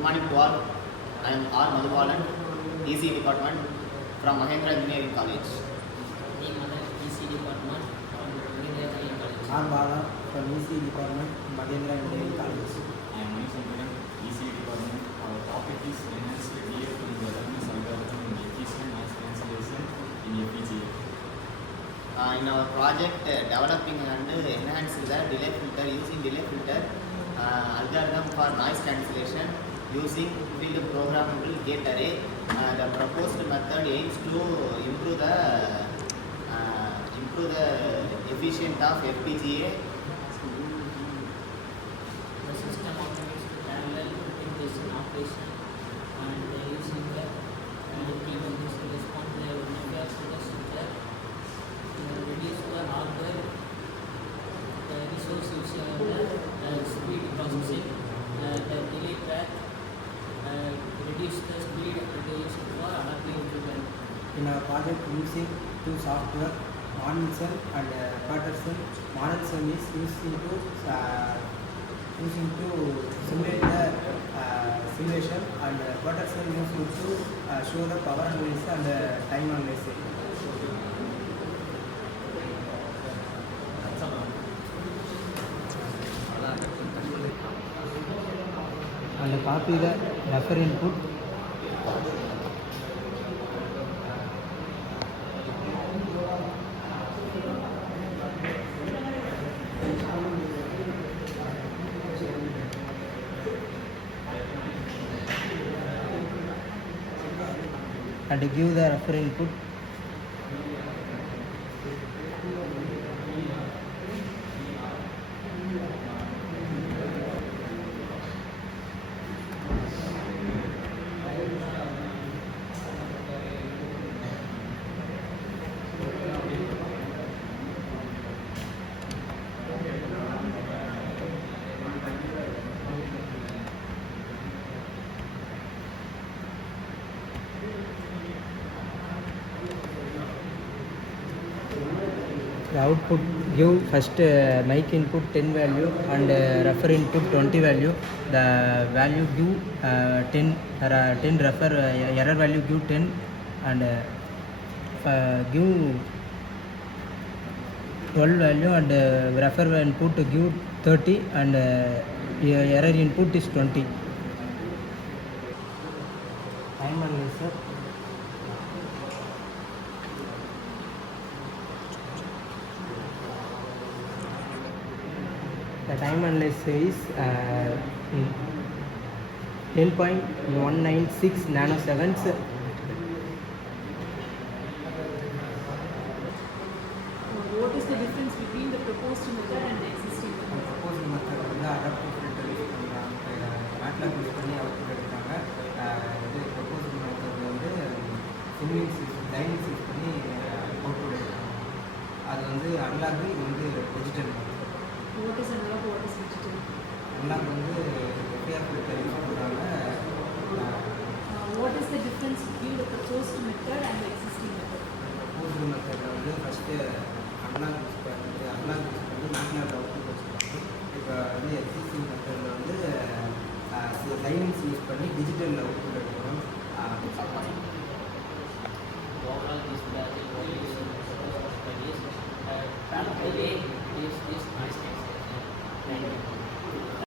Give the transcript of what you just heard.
Good morning to all. I am R. Madhubalan, EC department from Mahendra Engineering College. EC department from Mahendra Engineering College. R. Bala from EC department, Mahendra Engineering College. I am Manisankaran, EC department. Our topic is enhanced DF in the awareness algorithm in efficient noise cancellation in FPGA. In our project, developing and enhancing the delay filter using delay filter algorithm for noise cancellation using field programmable gate array. The proposed method aims to improve the efficiency of FPGA. The system automates parallel integration operation and using the multi-condition response network structure reduce the hardware resource using the speed processing, the delay track, reduce the speed used for adaptive improvement. In our project, using two software, Monelson and Patterson. Monelson is using to simulate the simulation, and Patterson using to show the power analysis and time analysis. And copy the buffer input. And give the buffer input. The output give first mic input 10 value and refer input 20 value. The value give 10 refer error value give 10 and give 12 value, and refer input give 30 and error input is 20. Time analyzer. The time analyzer is 10.196 nanoseconds. What is the difference between the proposed method and the existing method? Proposed method வந்து adaptive filter use பண்ணுறாங்க, MATLAB use பண்ணி output எடுக்கிறாங்க. இது proposed method வந்து சிம்லிங்ஸ் lines use பண்ணி output எடுக்கிறாங்க. அது வந்து அனலாக், இது வந்து digital. What is analog, what is digital? Analog வந்து FIR filter யூஸ் பண்ணுறாங்க. What is the difference between the proposed method and the existing method? proposed method வந்து ஃபஸ்ட்டு அனலாக் யூஸ் பண்ணி MATLAB அவுட்புட் வச்சுருக்காங்க. இப்போ வந்து existing மெத்தடில் வந்து lines use பண்ணி டிஜிட்டல் அவுட்புட்